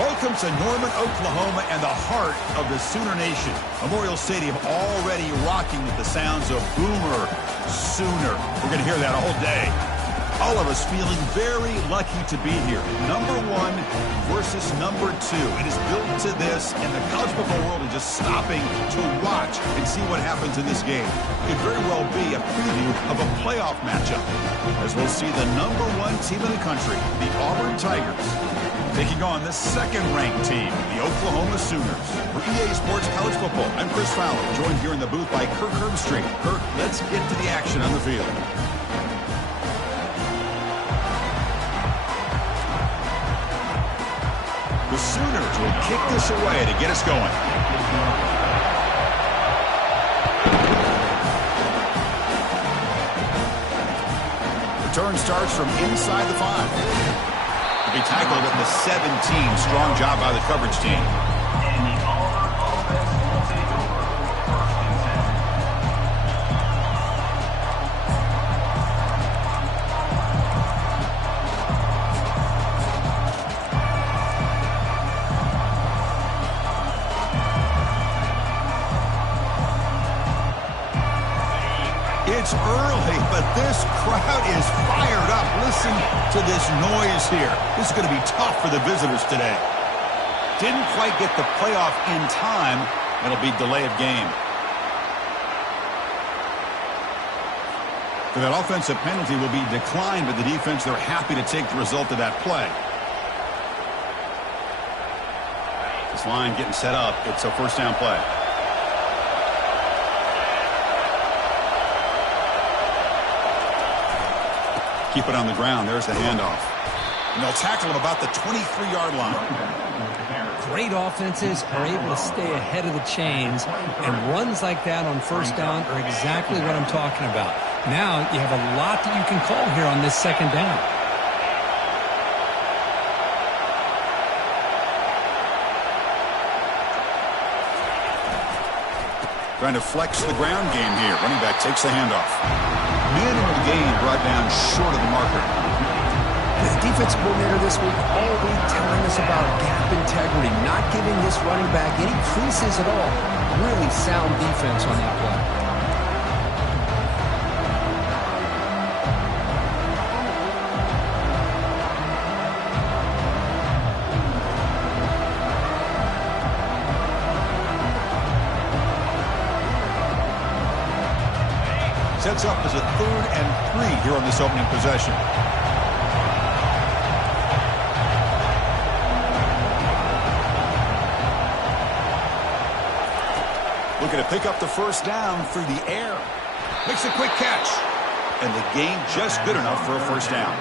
Welcome to Norman, Oklahoma, and the heart of the Sooner Nation. Memorial Stadium already rocking with the sounds of Boomer Sooner. We're going to hear that all day. All of us feeling very lucky to be here. Number 1 versus number 2. It is built to this, and the college football world is just stopping to watch and see what happens in this game. It could very well be a preview of a playoff matchup, as we'll see the number 1 team in the country, the Auburn Tigers, taking on the second-ranked team, the Oklahoma Sooners. For EA Sports College Football, I'm Chris Fowler, joined here in the booth by Kirk Herbstreit. Kirk, let's get to the action on the field. The Sooners will kick this away to get us going. Return starts from inside the 5. To be tackled at the 17. Strong job by the coverage team. It's early, but this crowd is fired up. Listen to this noise here. This is going to be tough for the visitors today. Didn't quite get the playoff in time. It'll be delay of game. For that offensive penalty will be declined by the defense. They're happy to take the result of that play. This line getting set up. It's a first down play. Keep it on the ground. There's the handoff. And they'll tackle him about the 23-yard line. Great offenses are able to stay ahead of the chains, and runs like that on first down are exactly what I'm talking about. Now you have a lot that you can call here on this second down. Trying to flex the ground game here. Running back takes the handoff. Minimal gain brought down short of the marker. The defensive coordinator this week all week telling us about gap integrity, not giving this running back any creases at all. Really sound defense on that play. Sets up as a 3rd and 3 here on this opening possession. Looking to pick up the first down through the air. Makes a quick catch. And the gain just good enough for a first down.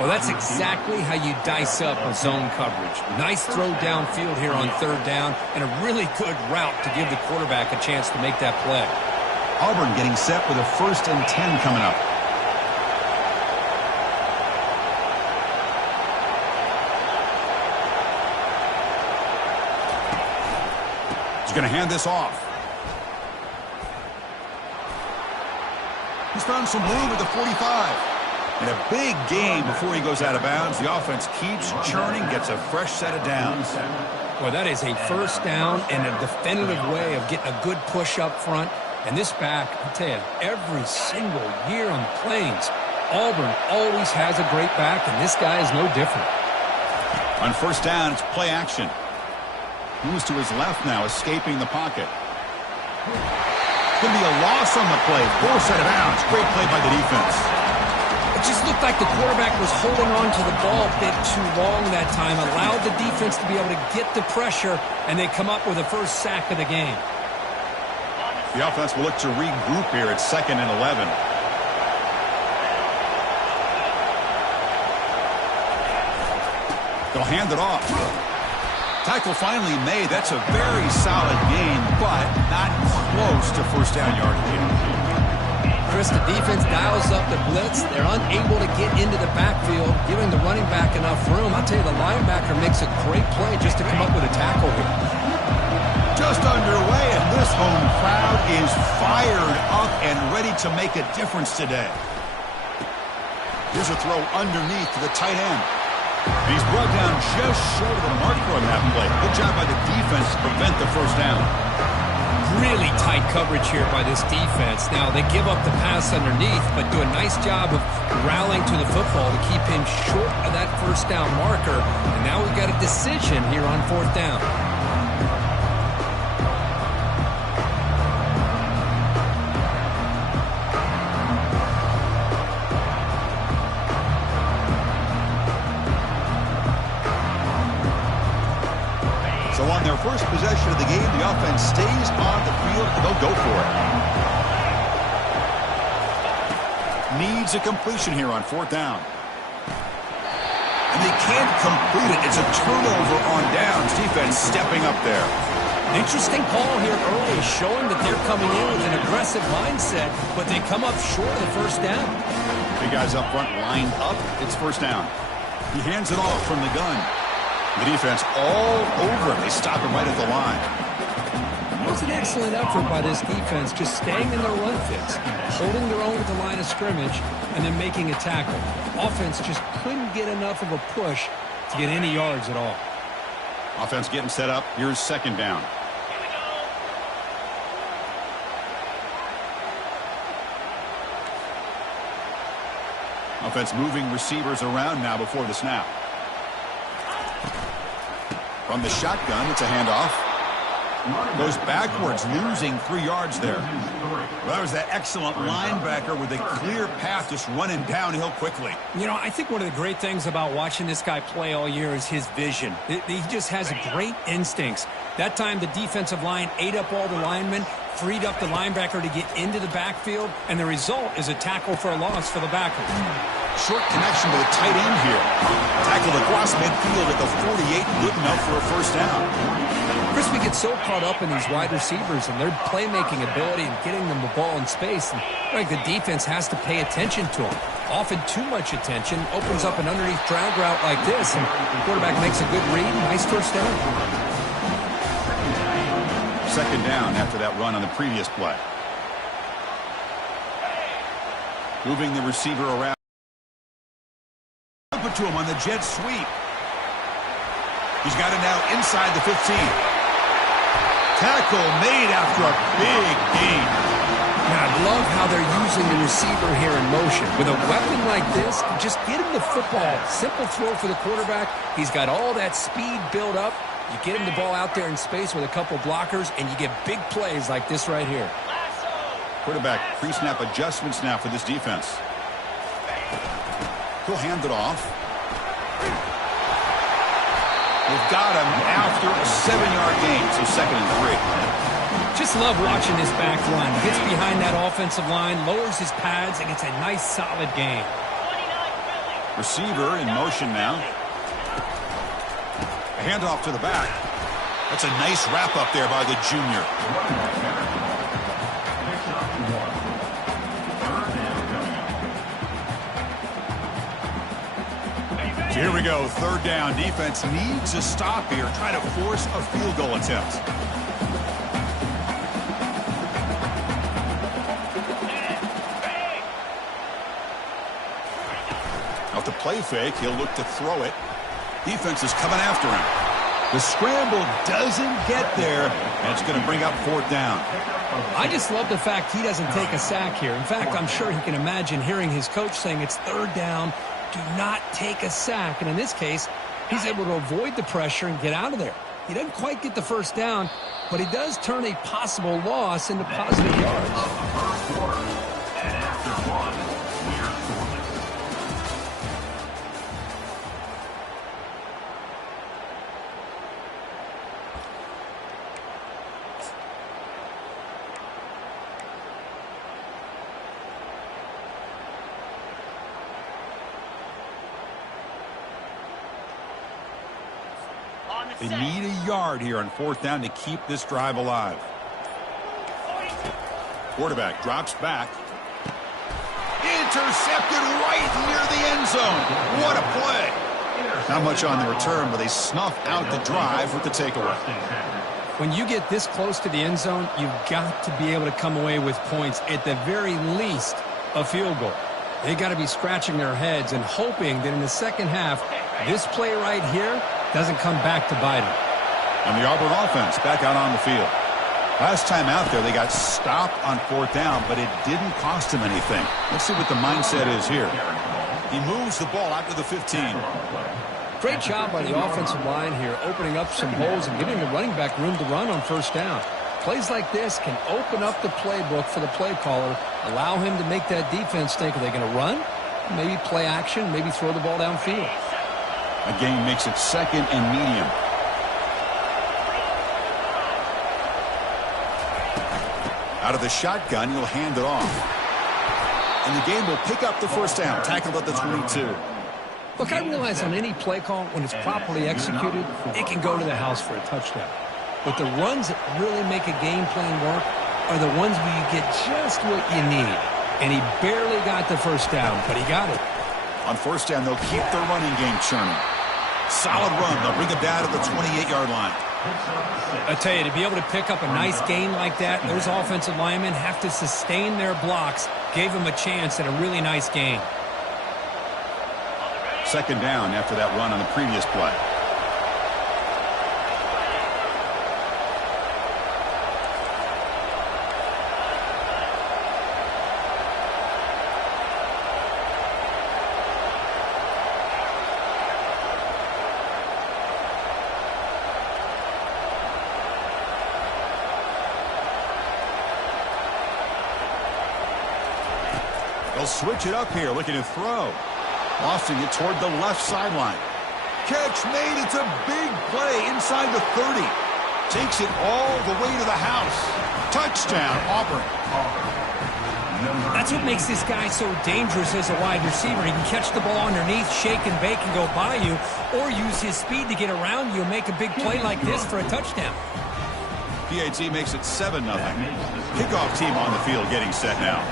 Well, that's exactly how you dice up a zone coverage. Nice throw downfield here on 3rd down, and a really good route to give the quarterback a chance to make that play. Auburn getting set with a 1st and 10 coming up. He's going to hand this off. He's found some room at the 45. And a big gain before he goes out of bounds. The offense keeps churning, gets a fresh set of downs. Well, that is a first down and a definitive way of getting a good push up front. And this back, I'll tell you, every single year on the Plains, Auburn always has a great back, and this guy is no different. On first down, it's play action. Moves to his left now, escaping the pocket. Going to be a loss on the play. Full set of bounds. Great play by the defense. just looked like the quarterback was holding on to the ball a bit too long that time, allowed the defense to be able to get the pressure, and they come up with the first sack of the game. The offense will look to regroup here at 2nd and 11. They'll hand it off. Tackle finally made. That's a very solid gain, but not close to first down yardage. Chris, the defense dials up the blitz. They're unable to get into the backfield, giving the running back enough room. I'll tell you, the linebacker makes a great play just to come up with a tackle here. Just underway, and this home crowd is fired up and ready to make a difference today. Here's a throw underneath to the tight end. And he's brought down just short of the marker on that play. Good job by the defense to prevent the first down. Really tight coverage here by this defense. Now, they give up the pass underneath, but do a nice job of rallying to the football to keep him short of that first down marker. And now we've got a decision here on 4th down. So on their first possession of the game, the offense stays on the field, and they'll go for it. Needs a completion here on 4th down. And they can't complete it. It's a turnover on downs. Defense stepping up there. Interesting call here early, showing that they're coming in with an aggressive mindset, but they come up short of the first down. Big guys up front lined up. It's first down. He hands it off from the gun. The defense all over him. They stop him right at the line. It was an excellent effort by this defense, just staying in their run fits, holding their own at the line of scrimmage, and then making a tackle. Offense just couldn't get enough of a push to get any yards at all. Offense getting set up. Here's 2nd down. Offense moving receivers around now before the snap. From the shotgun, it's a handoff. Goes backwards, losing 3 yards there. Well, that was that excellent linebacker with a clear path just running downhill quickly. You know, I think one of the great things about watching this guy play all year is his vision. He just has great instincts. That time, the defensive line ate up all the linemen, freed up the linebacker to get into the backfield, and the result is a tackle for a loss for the backer. Short connection to the tight end here. Tackle across midfield at the 48, good enough for a first down. Chris, we get so caught up in these wide receivers and their playmaking ability and getting them the ball in space. And like the defense has to pay attention to them. Often too much attention opens up an underneath drag route like this, and the quarterback makes a good read. Nice first down. 2nd down after that run on the previous play. Moving the receiver around. Up to him on the jet sweep. He's got it now inside the 15. Tackle made after a big gain. Now, I love how they're using the receiver here in motion. With a weapon like this, just get him the football. Simple throw for the quarterback. He's got all that speed built up. You get him the ball out there in space with a couple blockers, and you get big plays like this right here. Quarterback pre-snap adjustments now for this defense. He'll hand it off. They've got him after a 7-yard gain, so 2nd and 3. Just love watching this back run. Gets behind that offensive line, lowers his pads, and gets a nice, solid gain. Receiver in motion now. A handoff to the back. That's a nice wrap up there by the junior. So here we go, 3rd down. Defense needs a stop here, try to force a field goal attempt. Off the play fake, he'll look to throw it. Defense is coming after him. The scramble doesn't get there, and it's going to bring up 4th down. I just love the fact he doesn't take a sack here. In fact, I'm sure he can imagine hearing his coach saying it's 3rd down. Do not take a sack. And in this case, he's able to avoid the pressure and get out of there. He doesn't quite get the first down, but he does turn a possible loss into positive yards. They need a yard here on 4th down to keep this drive alive. Quarterback drops back. Intercepted right near the end zone. What a play. Not much on the return, but they snuff out the drive with the takeaway. When you get this close to the end zone, you've got to be able to come away with points, at the very least, a field goal. They got to be scratching their heads and hoping that in the second half, this play right here doesn't come back to bite them. And the Auburn offense back out on the field. Last time out there, they got stopped on 4th down, but it didn't cost them anything. Let's see what the mindset is here. He moves the ball out to the 15. Great job by the offensive line here, opening up some holes and giving the running back room to run on 1st down. Plays like this can open up the playbook for the play caller, allow him to make that defense think, are they going to run? Maybe play action, maybe throw the ball downfield. A gain makes it 2nd and medium. Out of the shotgun, he'll hand it off. And the game will pick up the 1st down, tackled at the 22. Look, I realize on any play call, when it's properly executed, it can go to the house for a touchdown. But the runs that really make a game plan work are the ones where you get just what you need. And he barely got the 1st down, but he got it. On 1st down, they'll keep their running game churning. Solid run. They'll bring it down to the 28-yard line. I tell you, to be able to pick up a nice gain like that, those offensive linemen have to sustain their blocks. Gave them a chance at a really nice gain. 2nd down after that run on the previous play. They'll switch it up here, looking to throw. Lofting it toward the left sideline. Catch made. It's a big play inside the 30. Takes it all the way to the house. Touchdown, Auburn. That's what makes this guy so dangerous as a wide receiver. He can catch the ball underneath, shake and bake and go by you, or use his speed to get around you and make a big play like this for a touchdown. PAT makes it 7-0. Kickoff team on the field getting set now.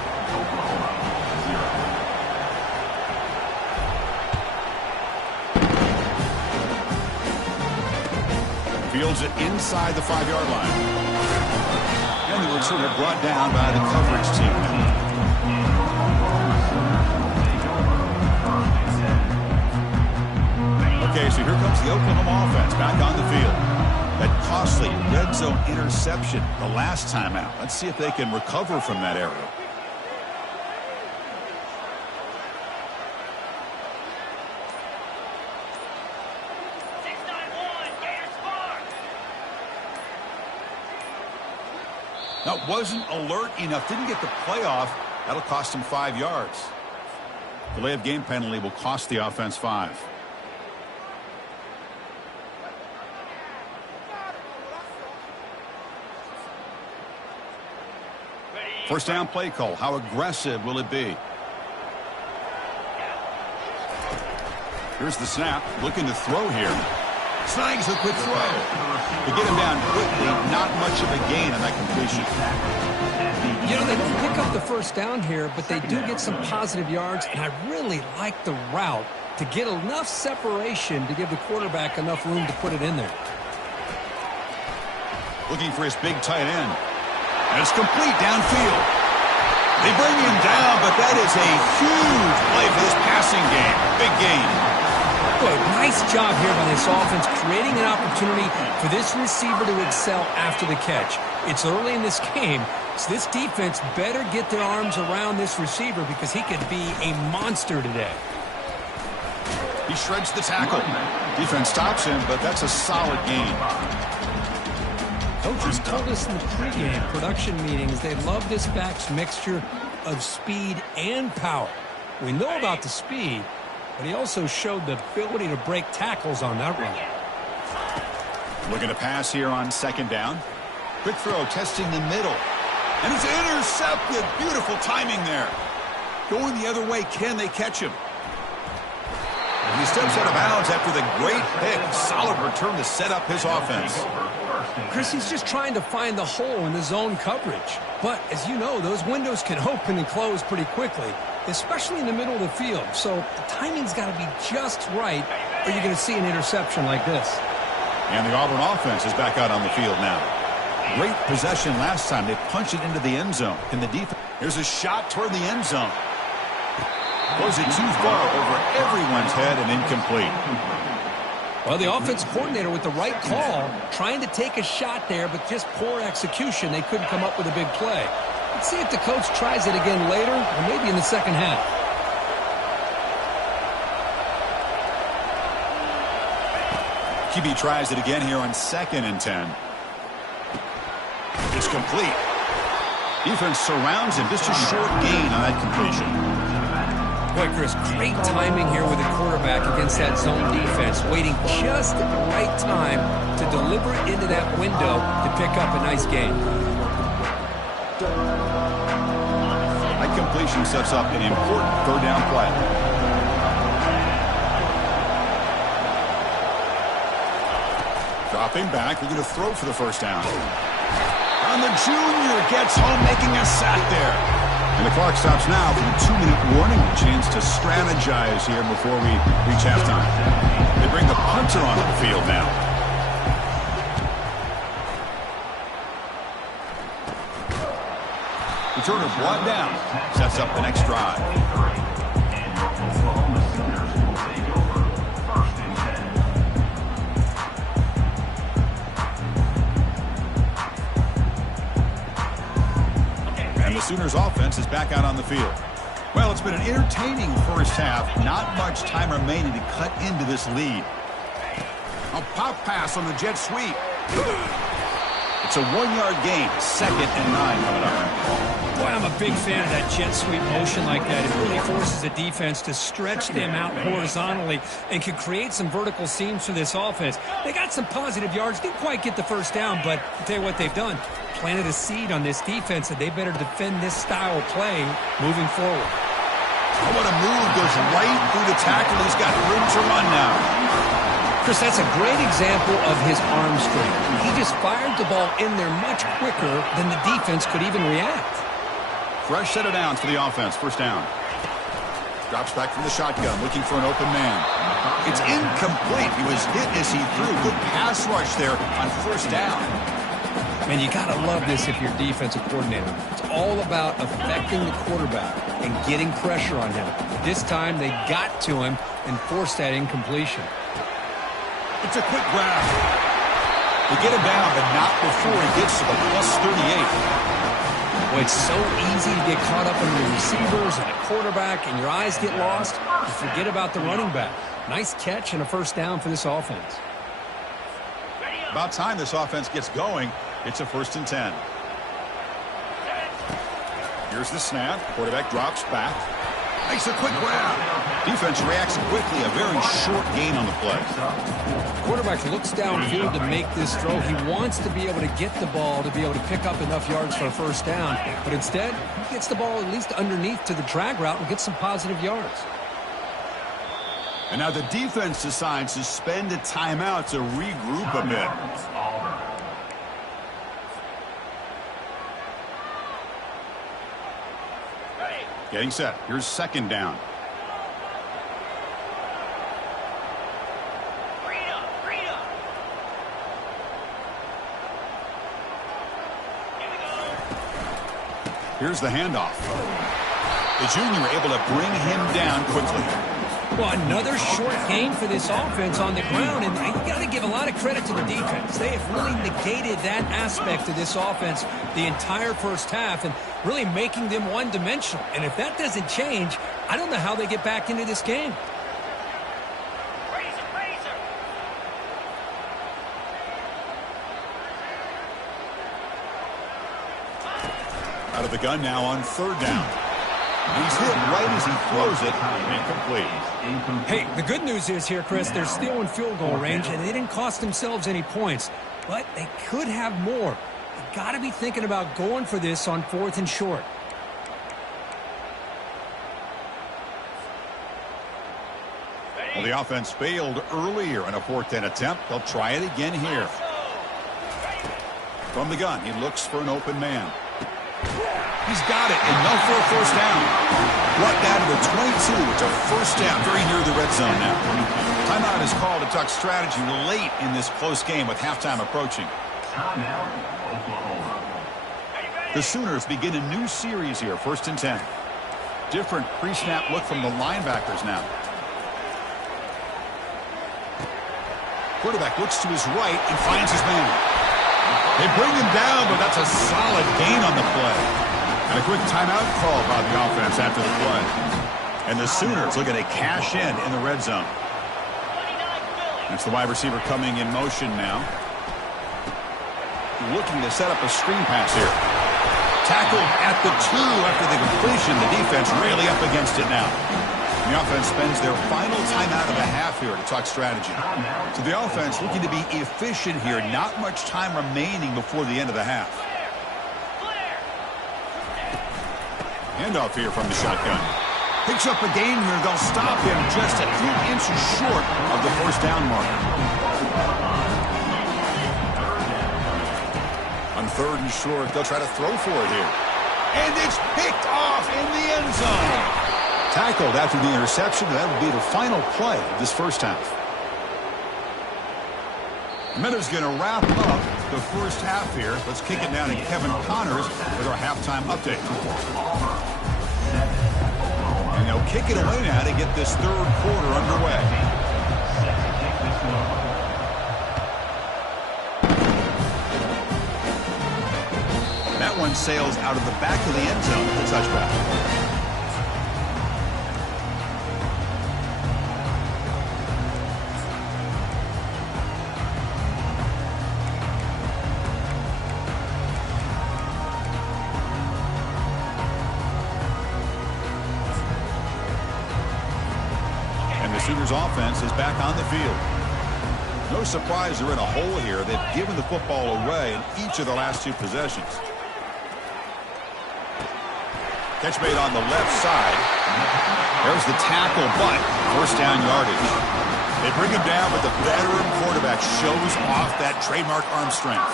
Fields it inside the 5-yard line. And the returner brought down by the coverage team. Okay, so here comes the Oklahoma offense back on the field. That costly red zone interception the last time out. Let's see if they can recover from that error. That wasn't alert enough. Didn't get the play off. That'll cost him 5 yards. Delay of game penalty will cost the offense 5. First down play call. How aggressive will it be? Here's the snap. Looking to throw here. Snags a quick throw. To get him down quickly, not much of a gain on that completion. You know, they don't pick up the 1st down here, but they do get some positive yards, and I really like the route to get enough separation to give the quarterback enough room to put it in there. Looking for his big tight end. And it's complete downfield. They bring him down, but that is a huge play for this passing game. Big gain. Good. Nice job here by this offense, creating an opportunity for this receiver to excel after the catch. It's early in this game, so this defense better get their arms around this receiver because he could be a monster today. He shreds the tackle. Defense stops him, but that's a solid gain. Coaches told us in the pregame production meetings they love this back's mixture of speed and power. We know about the speed, but he also showed the ability to break tackles on that run. Looking to pass here on 2nd down. Quick throw, testing the middle. And it's intercepted. Beautiful timing there. Going the other way, can they catch him? And he steps out of bounds after the great pick. Solid return to set up his offense. Chris, he's just trying to find the hole in the zone coverage. But, as you know, those windows can open and close pretty quickly, especially in the middle of the field. So the timing's got to be just right, or you're going to see an interception like this. And the Auburn offense is back out on the field now. Great possession last time. They punched it into the end zone. And the defense, here's a shot toward the end zone. Throws it too far over everyone's head and incomplete. Well, the offense coordinator with the right call, trying to take a shot there, but just poor execution. They couldn't come up with a big play. Let's see if the coach tries it again later, or maybe in the second half. QB tries it again here on 2nd and 10. It's complete. Defense surrounds him. Just a short gain on that completion. Boy, Chris, great timing here with the quarterback against that zone defense, waiting just at the right time to deliver it into that window to pick up a nice gain. That completion sets up an important third down play. Dropping back, we're going to throw for the first down. And the junior gets home, making a sack there. And the clock stops now for the 2-minute warning. A chance to strategize here before we reach halftime. They bring the punter onto the field now. Returner brought down. Sets up the next drive. The Sooners offense is back out on the field. Well, it's been an entertaining first half. Not much time remaining to cut into this lead. A pop pass on the jet sweep. It's a 1-yard gain. 2nd and 9 coming up. Boy, I'm a big fan of that jet sweep motion like that. It really forces the defense to stretch them out horizontally and can create some vertical seams for this offense. They got some positive yards. Didn't quite get the first down, but I'll tell you what they've done. Planted a seed on this defense, and they better defend this style of play moving forward. Oh, what a move. Goes right through the tackle. He's got room to run now. Chris, that's a great example of his arm strength. He just fired the ball in there much quicker than the defense could even react. Fresh set of downs for the offense. First down. Drops back from the shotgun, looking for an open man. It's incomplete. He was hit as he threw. Good pass rush there on first down. Man, you got to love this if you're defensive coordinator. It's all about affecting the quarterback and getting pressure on him. This time, they got to him and forced that incompletion. It's a quick grab. They get him down, but not before he gets to the +38. Well, it's so easy to get caught up in the receivers and a quarterback, and your eyes get lost. You forget about the running back. Nice catch and a first down for this offense. About time this offense gets going. It's a 1st and 10. Here's the snap. Quarterback drops back. Makes a quick grab. Defense reacts quickly. A very short gain on the play. Quarterback looks downfield to make this throw. He wants to be able to get the ball to be able to pick up enough yards for a first down. But instead, he gets the ball at least underneath to the drag route and gets some positive yards. And now the defense decides to spend a timeout to regroup a bit. Getting set. Here's 2nd down. Here's the handoff. The junior able to bring him down quickly. Well, another short gain for this offense on the ground, and you got to give a lot of credit to the defense. They have really negated that aspect of this offense the entire first half and really making them one-dimensional. And if that doesn't change, I don't know how they get back into this game. Out of the gun now on 3rd down. He's hit right as he throws it. Incomplete. Hey, the good news is here, Chris, they're still in field goal range, and they didn't cost themselves any points. But they could have more. They got to be thinking about going for this on 4th and short. Well, the offense failed earlier in a 4th down attempt. They'll try it again here. From the gun, he looks for an open man. He's got it, enough for a 1st down. Brought down to the 22. It's a 1st down, very near the red zone now. Timeout is called to talk strategy late in this close game with halftime approaching. The Sooners begin a new series here, 1st and 10. Different pre-snap look from the linebackers now. Quarterback looks to his right and finds his man. They bring him down, but that's a solid gain on the play. And a quick timeout call by the offense after the play. And the Sooners looking to cash in the red zone. That's the wide receiver coming in motion now. Looking to set up a screen pass here. Tackled at the 2 after the completion. The defense really up against it now. The offense spends their final timeout of the half here to talk strategy. So the offense looking to be efficient here. Not much time remaining before the end of the half. Handoff here from the shotgun. Picks up a gain here. They'll stop him just a few inches short of the 1st down mark. On 3rd and short, they'll try to throw for it here. And it's picked off in the end zone. Tackled after the interception. That would be the final play of this 1st half. Meadows going to wrap up the 1st half here. Let's kick it down to Kevin Connors with our halftime update. And they'll kick it away now to get this 3rd quarter underway. That one sails out of the back of the end zone with a touchback. Sooners offense is back on the field. No surprise they're in a hole here. They've given the football away in each of the last 2 possessions. Catch made on the left side. There's the tackle, but 1st down yardage. They bring him down, but the veteran quarterback shows off that trademark arm strength.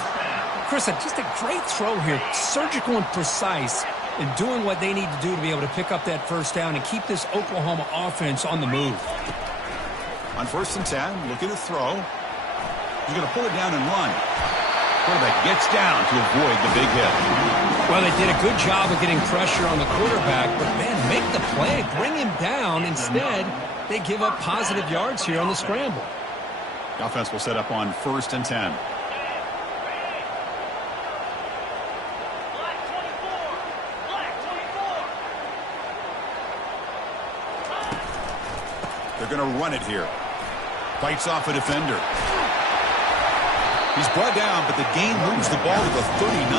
Chris, just a great throw here. Surgical and precise in doing what they need to do to be able to pick up that 1st down and keep this Oklahoma offense on the move. On 1st and 10, looking to throw. He's going to pull it down and run. Quarterback gets down to avoid the big hit. Well, they did a good job of getting pressure on the quarterback, but, man, make the play. Bring him down. Instead, they give up positive yards here on the scramble. The offense will set up on 1st and 10. They're going to run it here. Fights off a defender. He's brought down, but the gain moves the ball to the 39.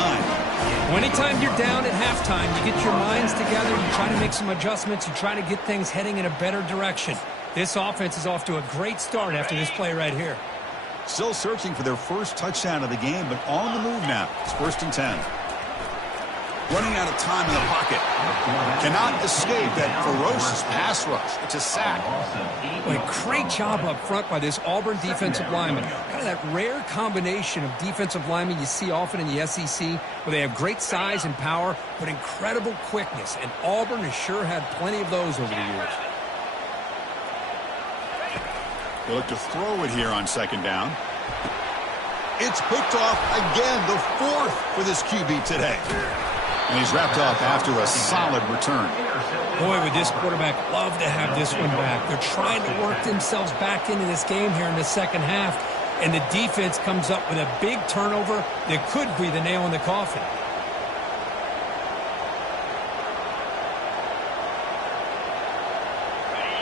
Well, anytime you're down at halftime, you get your minds together, you try to make some adjustments, you try to get things heading in a better direction. This offense is off to a great start after this play right here. Still searching for their 1st touchdown of the game, but on the move now. It's 1st and 10. Running out of time in the pocket. Cannot escape that ferocious pass rush. It's a sack. Well, a great job up front by this Auburn defensive lineman. Kind of that rare combination of defensive linemen you see often in the SEC, where they have great size and power, but incredible quickness. And Auburn has sure had plenty of those over the years. They look to throw it here on 2nd down. It's picked off again, the 4th for this QB today. And he's wrapped up after a solid return. Boy, would this quarterback love to have this one back. They're trying to work themselves back into this game here in the 2nd half, and the defense comes up with a big turnover that could be the nail in the coffin.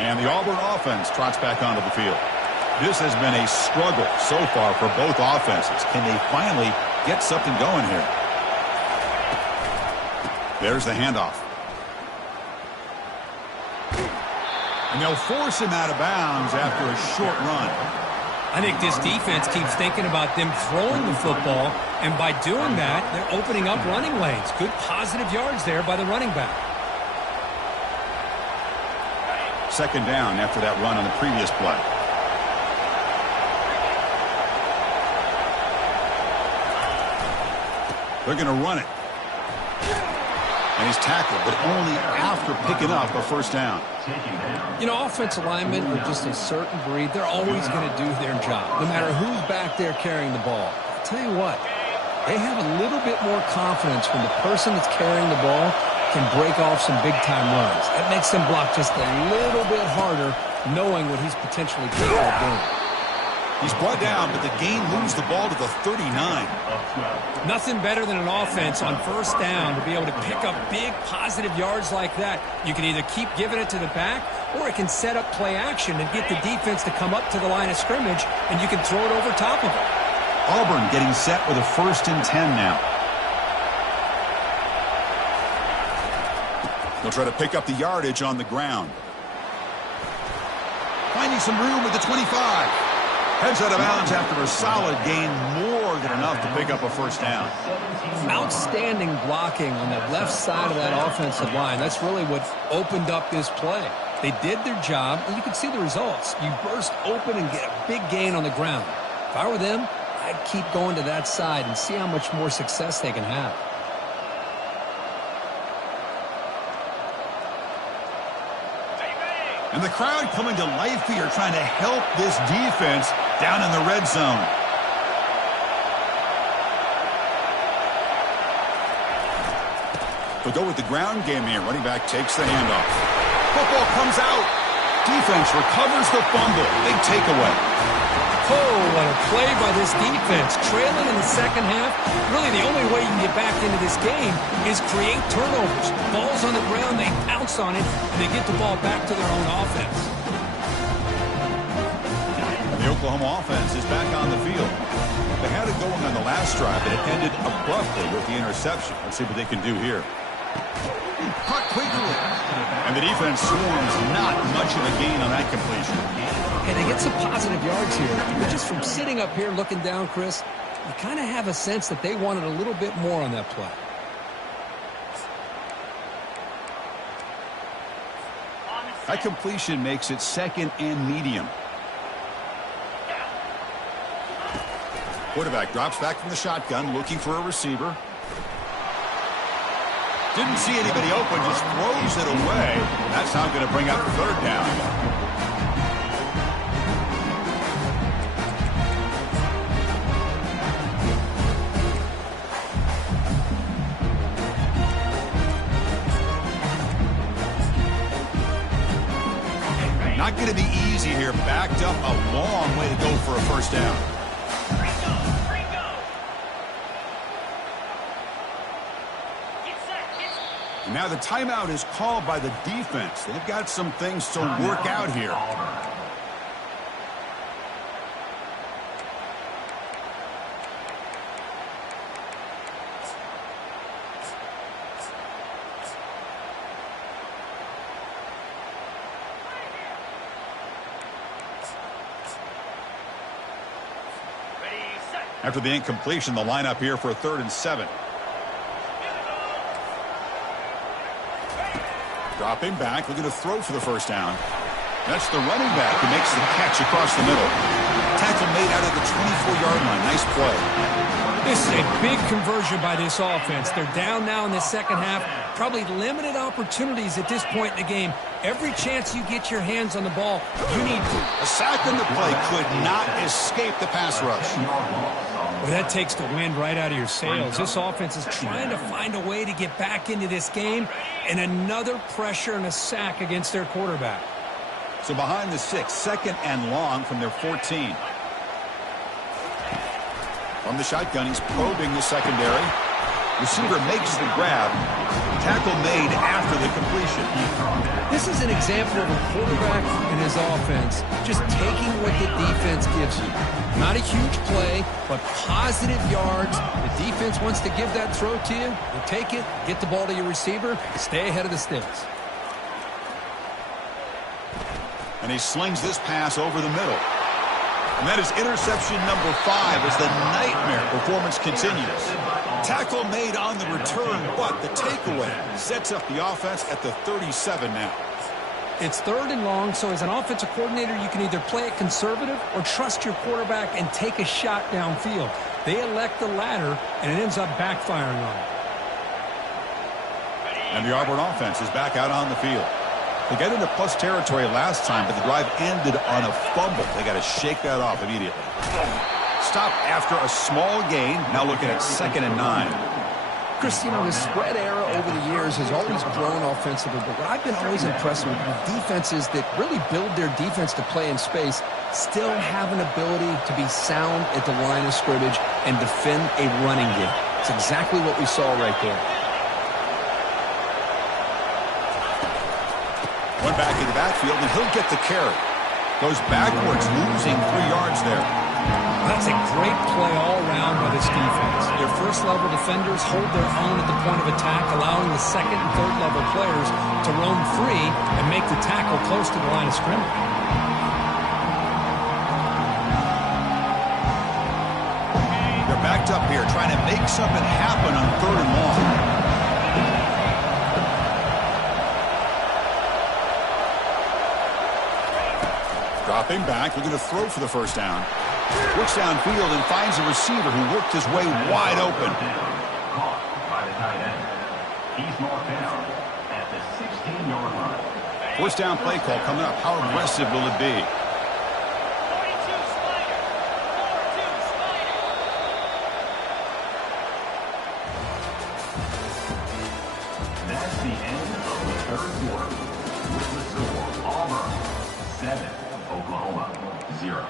And the Auburn offense trots back onto the field. This has been a struggle so far for both offenses. Can they finally get something going here? There's the handoff. And they'll force him out of bounds after a short run. I think this defense keeps thinking about them throwing the football, and by doing that, they're opening up running lanes. Good positive yards there by the running back. second down after that run on the previous play. They're going to run it. And he's tackled, but only after picking up a first down. You know, offensive linemen are just a certain breed. They're always going to do their job, no matter who's back there carrying the ball. I'll tell you what, they have a little bit more confidence when the person that's carrying the ball can break off some big-time runs. That makes them block just a little bit harder, knowing what he's potentially capable of doing. He's brought down, but the gain moves the ball to the 39. Nothing better than an offense on first down to be able to pick up big positive yards like that. You can either keep giving it to the back, or it can set up play action and get the defense to come up to the line of scrimmage, and you can throw it over top of it. Auburn getting set with a 1st and 10 now. They'll try to pick up the yardage on the ground. Finding some room at the 25. Heads out of bounds after a solid gain, more than enough to pick up a first down. Outstanding blocking on the left side of that offensive line. That's really what opened up this play. They did their job, and you can see the results. You burst open and get a big gain on the ground. If I were them, I'd keep going to that side and see how much more success they can have. And the crowd coming to life here, trying to help this defense down in the red zone. They'll go with the ground game here. Running back takes the handoff. Football comes out. Defense recovers the fumble. Big takeaway. Oh, what a play by this defense. Trailing in the second half, really the only way you can get back into this game is create turnovers. Ball's on the ground, they pounce on it, and they get the ball back to their own offense. The Oklahoma offense is back on the field. They had it going on the last drive, but it ended abruptly with the interception. Let's see what they can do here. Caught quickly. And the defense swarms not much of a gain on that completion. And they get some positive yards here. But just from sitting up here looking down, Chris, you kind of have a sense that they wanted a little bit more on that play. That completion makes it 2nd and medium. Quarterback drops back from the shotgun, looking for a receiver. Didn't see anybody open, just throws it away. That's now going to bring up 3rd down. Not going to be easy here. Backed up a long way to go for a first down. And now the timeout is called by the defense. They've got some things to work out here. After the incompletion, the lineup here for a 3rd and 7. Dropping back, looking to throw for the first down. That's the running back who makes the catch across the middle. Tackle made out of the 24-yard line. Nice play. This is a big conversion by this offense. They're down now in the second half. Probably limited opportunities at this point in the game. Every chance you get your hands on the ball, you need to. A sack on the play could not escape the pass rush. Well, that takes the wind right out of your sails. This offense is trying to find a way to get back into this game, and another pressure and a sack against their quarterback. So behind the 6, 2nd and long from their 14. From the shotgun, he's probing the secondary. Receiver makes the grab. Tackle made after the completion. This is an example of a quarterback and his offense just taking what the defense gives you. Not a huge play, but positive yards. The defense wants to give that throw to you. You take it, get the ball to your receiver, stay ahead of the sticks. And he slings this pass over the middle. And that is interception number 5 as the nightmare performance continues. Tackle made on the return, but the takeaway sets up the offense at the 37 now. It's 3rd and long, so as an offensive coordinator, you can either play it conservative or trust your quarterback and take a shot downfield. They elect the latter, and it ends up backfiring on them. And the Auburn offense is back out on the field. They got into plus territory last time, but the drive ended on a fumble. They got to shake that off immediately. Stop after a small gain. Now looking at 2nd and 9. Chris, you know, the spread era over the years has always grown offensively, but what I've been always impressed with defenses that really build their defense to play in space still have an ability to be sound at the line of scrimmage and defend a running game. It's exactly what we saw right there. One back in the backfield, and he'll get the carry. Goes backwards, losing 3 yards there. That's a great play all around by this defense. Their first-level defenders hold their own at the point of attack, allowing the second and third-level players to roam free and make the tackle close to the line of scrimmage. They're backed up here, trying to make something happen on 3rd and long. Dropping back, looking to throw for the first down. Looks downfield and finds a receiver who worked his way wide open. Caught by the tight end. He's marked down at the 16-yard line. First down play call coming up. How aggressive will it be? That's the end of the 3rd quarter. With the score, Auburn 7, Oklahoma 0.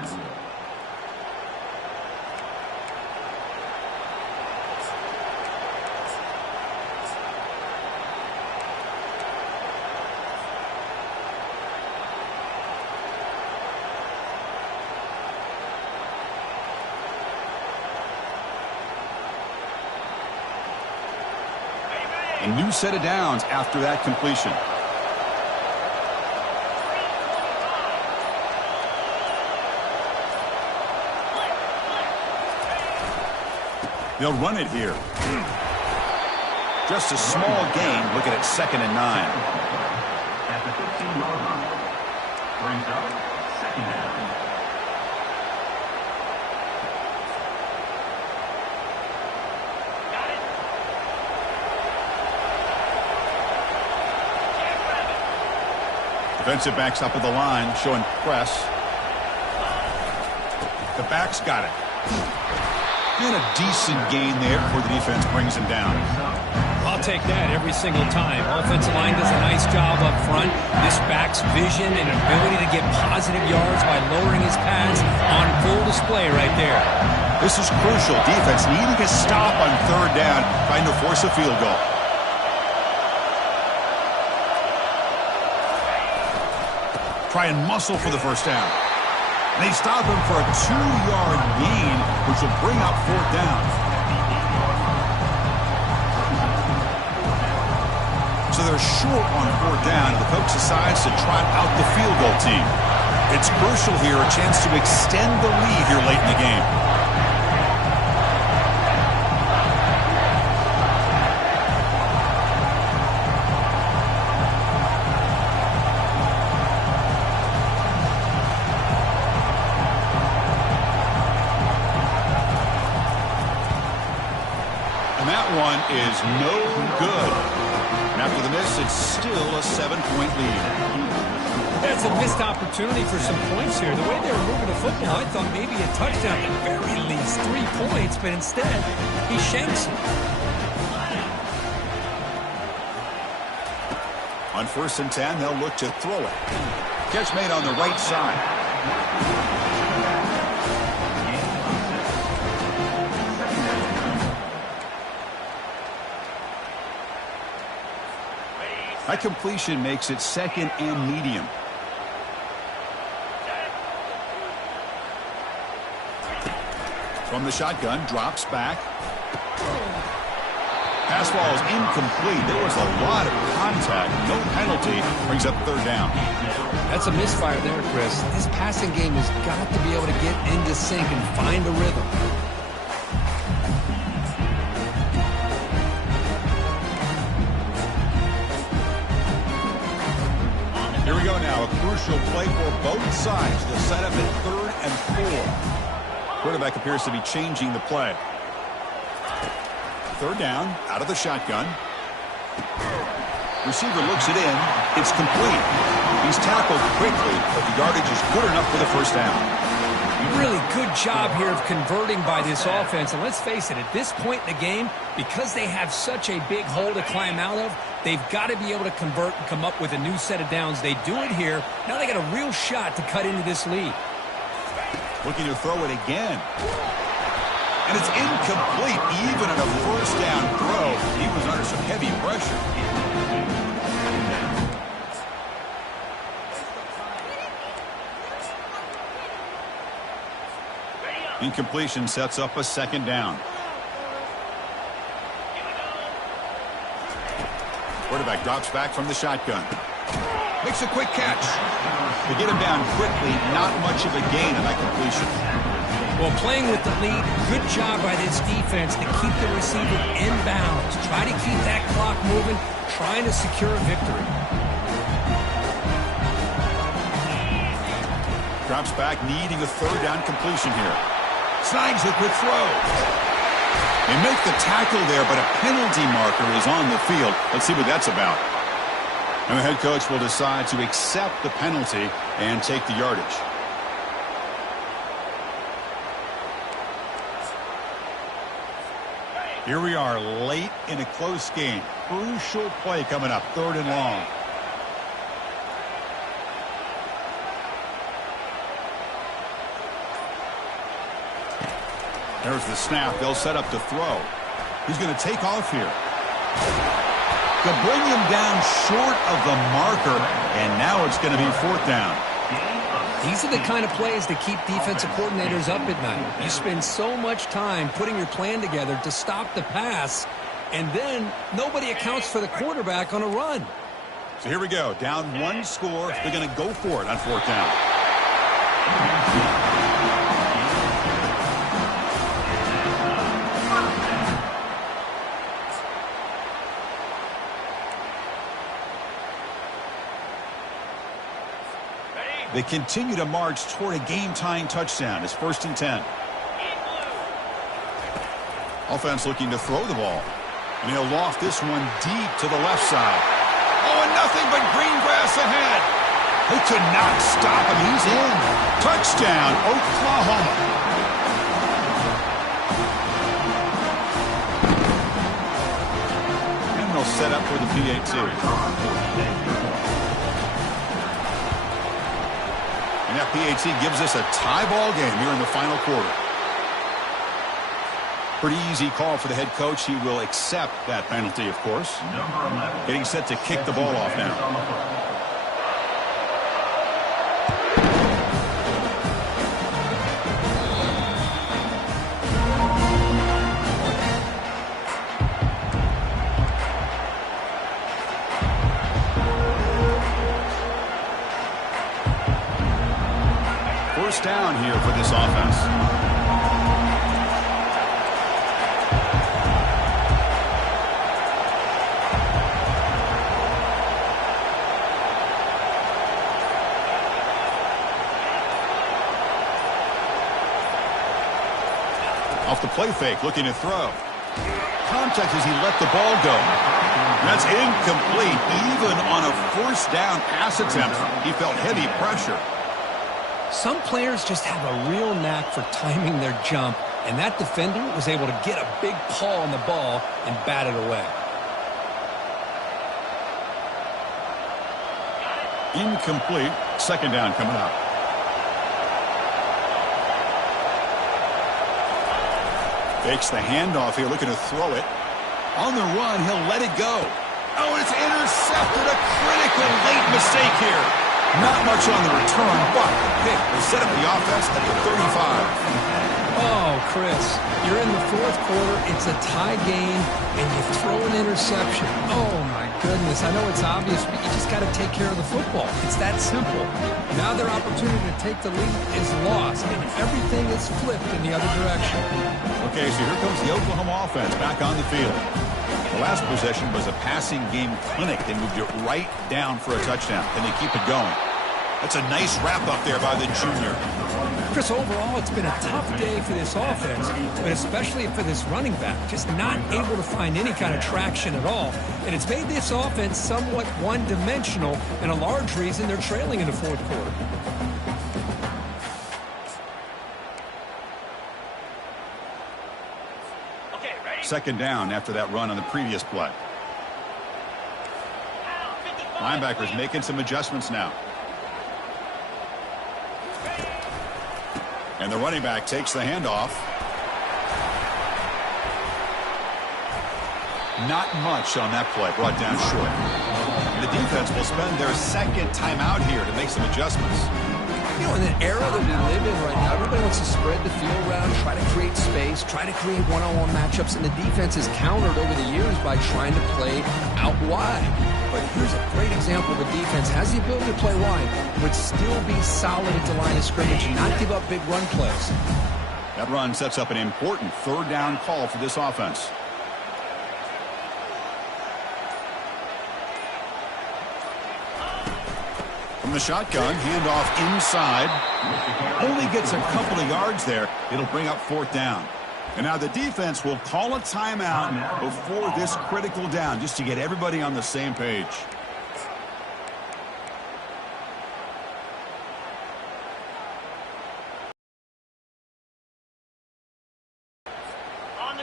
A new set of downs after that completion. They'll run it here. Just a small gain. Looking at 2nd and 9. At the 15-yard line. Brings up 2nd down. Defensive backs up at the line, showing press. The back's got it. And a decent gain there before the defense brings him down. I'll take that every single time. Offensive line does a nice job up front. This back's vision and ability to get positive yards by lowering his pads on full display right there. This is crucial. Defense needing a stop on 3rd down, trying to force a field goal. Try and muscle for the first down. And they stop him for a 2-yard gain, which will bring up 4th down. So they're short on 4th down, and the coach decides to trot out the field goal team. It's crucial here, a chance to extend the lead here late in the game. One is no good. And after the miss, it's still a 7-point lead. That's a missed opportunity for some points here. The way they were moving the football, I thought maybe a touchdown at the very least, 3 points, but instead, he shanks it. On 1st and 10, they'll look to throw it. Catch made on the right side. That completion makes it 2nd and medium. From the shotgun, drops back. Pass ball is incomplete. There was a lot of contact. No penalty. Brings up 3rd down. That's a misfire there, Chris. This passing game has got to be able to get into sync and find a rhythm. Here we go now. crucial play for both sides. The setup at 3rd and 4. Quarterback appears to be changing the play. 3rd down, out of the shotgun. Receiver looks it in. It's complete. He's tackled quickly, but the yardage is good enough for the first down. Really good job here of converting by this offense. And let's face it, at this point in the game, because they have such a big hole to climb out of, they've got to be able to convert and come up with a new set of downs. They do it here. Now they got a real shot to cut into this lead. Looking to throw it again. And it's incomplete. Even on a first down throw, he was under some heavy pressure. Incompletion sets up a 2nd down. Quarterback drops back from the shotgun. Makes a quick catch. They get him down quickly. Not much of a gain on that completion. Well, playing with the lead, good job by this defense to keep the receiver in bounds. Try to keep that clock moving, trying to secure a victory. Drops back, needing a 3rd down completion here. Snags a quick throw. They make the tackle there, but a penalty marker is on the field. Let's see what that's about. And the head coach will decide to accept the penalty and take the yardage. Here we are late in a close game. Crucial play coming up, 3rd and long. There's the snap. They'll set up to throw. He's going to take off here. They'll bring him down short of the marker, and now it's going to be 4th down. These are the kind of plays that keep defensive coordinators up at night. You spend so much time putting your plan together to stop the pass, and then nobody accounts for the quarterback on a run. So here we go. Down 1 score. They're going to go for it on 4th down. They continue to march toward a game-tying touchdown. It's 1st and 10. Offense looking to throw the ball. And he'll loft this one deep to the left side. Oh, and nothing but green grass ahead. They could not stop him. He's in. Touchdown, Oklahoma. And they'll set up for the PAT. And that PAT gives us a tie ball game here in the final quarter. Pretty easy call for the head coach. He will accept that penalty, of course. Getting set to kick the ball off now. First down here for this offense. Off the play fake, looking to throw. Contact as he let the ball go. That's incomplete. Even on a first down pass attempt, he felt heavy pressure. Some players just have a real knack for timing their jump, and that defender was able to get a big paw on the ball and bat it away. Incomplete. 2nd down coming up. Fakes the handoff here, looking to throw it. On the run, he'll let it go. Oh, it's intercepted. A critical late mistake here. Not much on the return, but the pick will set up the offense at the 35. Oh, Chris, you're in the 4th quarter. It's a tie game, and you throw an interception. Oh, my goodness. I know it's obvious, but you just got to take care of the football. It's that simple. Now their opportunity to take the lead is lost, and everything is flipped in the other direction. Okay, so here comes the Oklahoma offense back on the field. The last possession was a passing game clinic. They moved it right down for a touchdown. Can they keep it going? That's a nice wrap up there by the junior. Chris, overall, it's been a tough day for this offense, but especially for this running back, just not able to find any kind of traction at all. And it's made this offense somewhat one-dimensional, and a large reason they're trailing in the fourth quarter. Second down after that run on the previous play. Linebackers making some adjustments now. And the running back takes the handoff. Not much on that play, brought down short. The defense will spend their second timeout here to make some adjustments. You know, in the era that we live in right now, everybody wants to spread the field around, try to create space, try to create one-on-one matchups, and the defense has countered over the years by trying to play out wide. But here's a great example of a defense has the ability to play wide, but still be solid at the line of scrimmage and not give up big run plays. That run sets up an important third down call for this offense. From the shotgun, handoff inside. Only gets a couple of yards there. It'll bring up fourth down. And now the defense will call a timeout before this critical down, just to get everybody on the same page.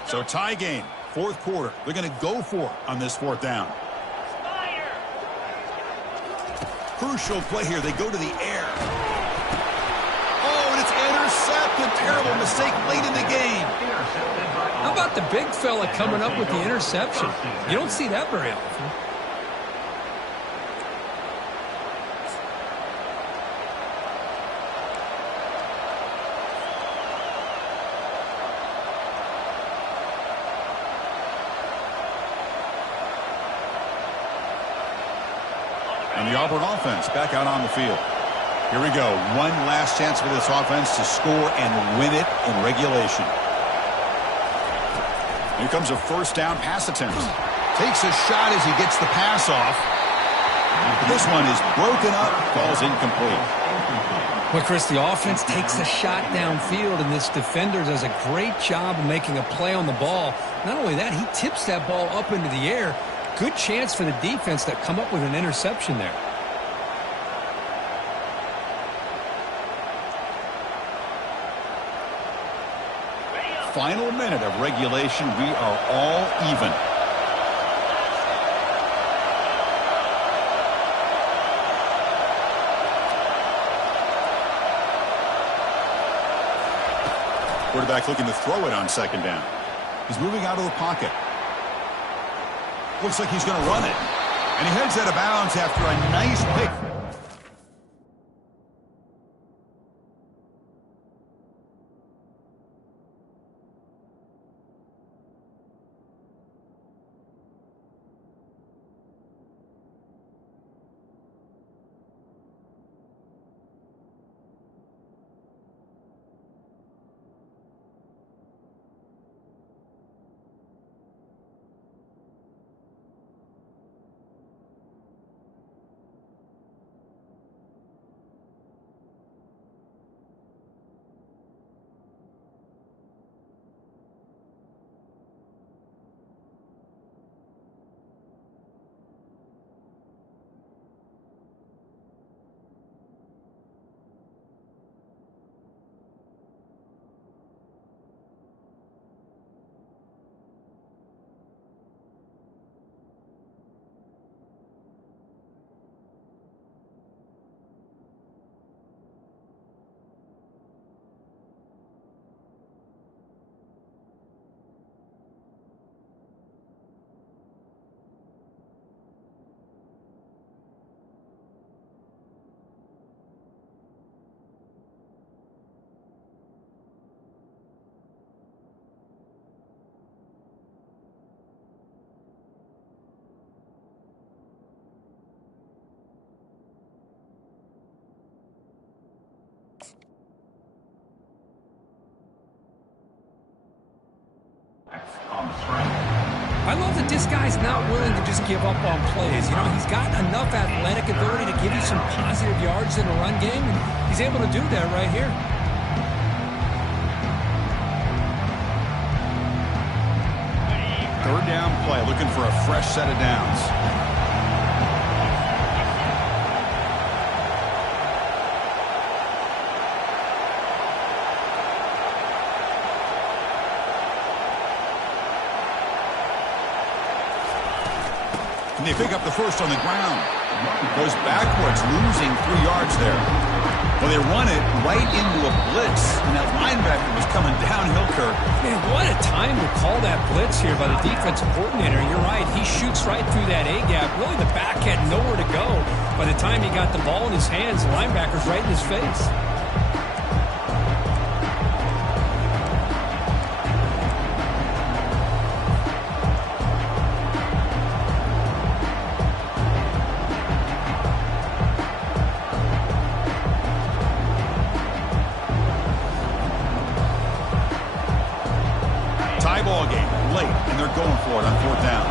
So tie game, fourth quarter. They're going to go for it on this fourth down. Crucial play here. They go to the air. Oh, and it's intercepted. Terrible mistake late in the game. How about the big fella coming up with the interception? You don't see that very often. And the Auburn offense back out on the field. Here we go. One last chance for this offense to score and win it in regulation. Here comes a first down pass attempt. Takes a shot as he gets the pass off. This one is broken up. Falls incomplete. Well, Chris, the offense takes a shot downfield, and this defender does a great job of making a play on the ball. Not only that, he tips that ball up into the air. Good chance for the defense to come up with an interception there. Final minute of regulation. We are all even. Quarterback looking to throw it on second down. He's moving out of the pocket. Looks like he's going to run it. And he heads out of bounds after a nice pick. I love that this guy's not willing to just give up on plays. You know, he's got enough athletic ability to give you some positive yards in a run game, and he's able to do that right here. Third down play, looking for a fresh set of downs. And they pick up the first on the ground. Goes backwards, losing 3 yards there. Well, they run it right into a blitz, and that linebacker was coming downhill, Kirk. Man, what a time to call that blitz here by the defensive coordinator. You're right. He shoots right through that A-gap. Really, the back had nowhere to go. By the time he got the ball in his hands, the linebacker's right in his face. Ball game late, and they're going for it on 4th down.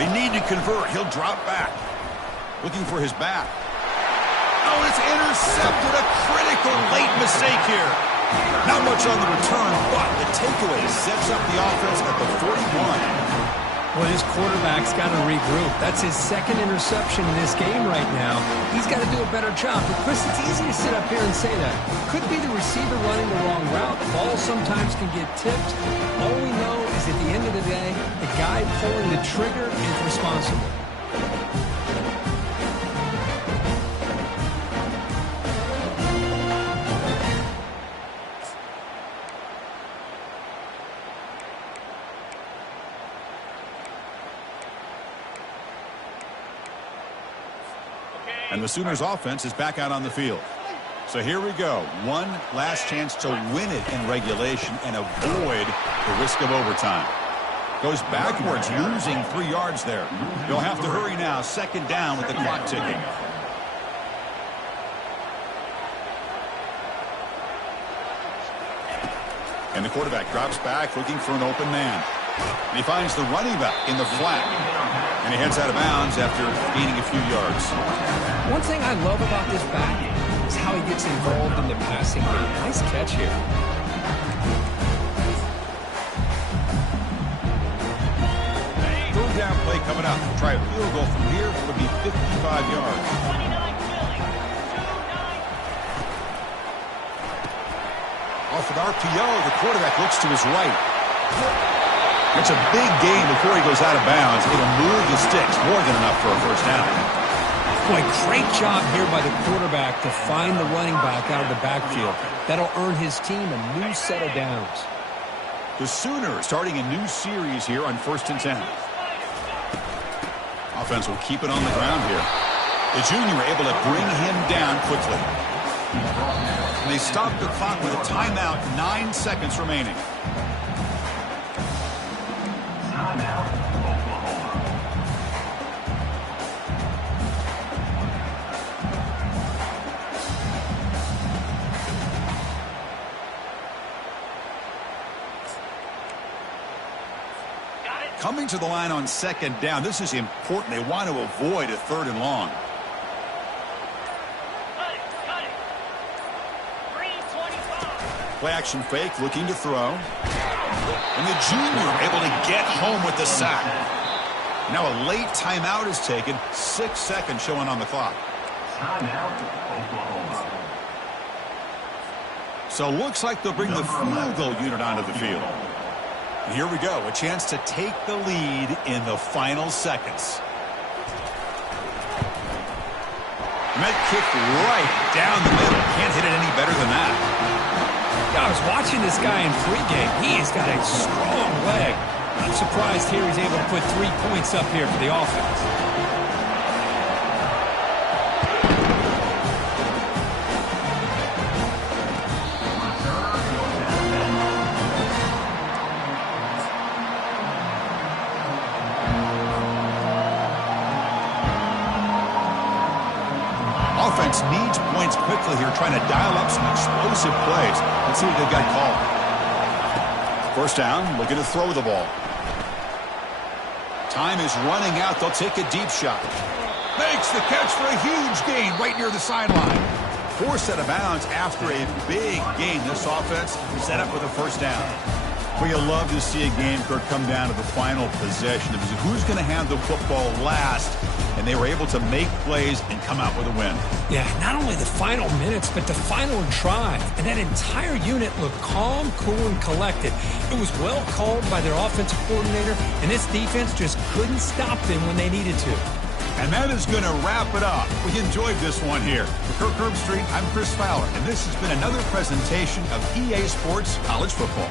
They need to convert. He'll drop back. Looking for his back. Oh, it's intercepted. A critical late mistake here. Not much on the return, but the takeaway sets up the offense at the 41. Well, his quarterback's got to regroup. That's his second interception in this game right now. He's got to do a better job. But, Chris, it's easy to sit up here and say that. Could be the receiver running the wrong route. The ball sometimes can get tipped. All we know is at the end of the day, the guy pulling the trigger is responsible. And the Sooners offense is back out on the field. So here we go. One last chance to win it in regulation and avoid the risk of overtime. Goes backwards, losing 3 yards there. They'll have to hurry now. 2nd down with the clock ticking. And the quarterback drops back looking for an open man. And he finds the running back in the flat. And he heads out of bounds after gaining a few yards. One thing I love about this back is how he gets involved in the passing game. Nice catch here. Third down play coming up. Try a field goal from here. It would be 55 yards. Off an RPO, the quarterback looks to his right. It's a big gain before he goes out of bounds. It'll move the sticks. More than enough for a first down. Boy, great job here by the quarterback to find the running back out of the backfield. That'll earn his team a new set of downs. The Sooners starting a new series here on 1st and 10. Offense will keep it on the ground here. The junior able to bring him down quickly. And they stop the clock with a timeout, 9 seconds remaining. Coming to the line on 2nd down. This is important. They want to avoid a 3rd and long. Play action fake, looking to throw. And the junior able to get home with the sack. Now a late timeout is taken. 6 seconds showing on the clock. So looks like they'll bring the field goal unit onto the field. And here we go, a chance to take the lead in the final seconds. And that kick right down the middle. Can't hit it any better than that. Yeah, I was watching this guy in pregame. He has got a strong leg. I'm surprised here he's able to put 3 points up here for the offense. Offense offense needs points quickly here, trying to dial up some explosive plays. Let's see what they've got called. First down, looking to throw the ball. Time is running out. They'll take a deep shot. Makes the catch for a huge gain right near the sideline. Forced out of bounds after a big gain. This offense set up with a first down. Well, you love to see a game, Kirk, come down to the final possession. It was who's going to have the football last, and they were able to make plays and come out with a win. Yeah, not only the final minutes, but the final drive. And that entire unit looked calm, cool, and collected. It was well called by their offensive coordinator, and this defense just couldn't stop them when they needed to. And that is going to wrap it up. We enjoyed this one here. For Kirk Herbstreit, I'm Chris Fowler, and this has been another presentation of EA Sports College Football.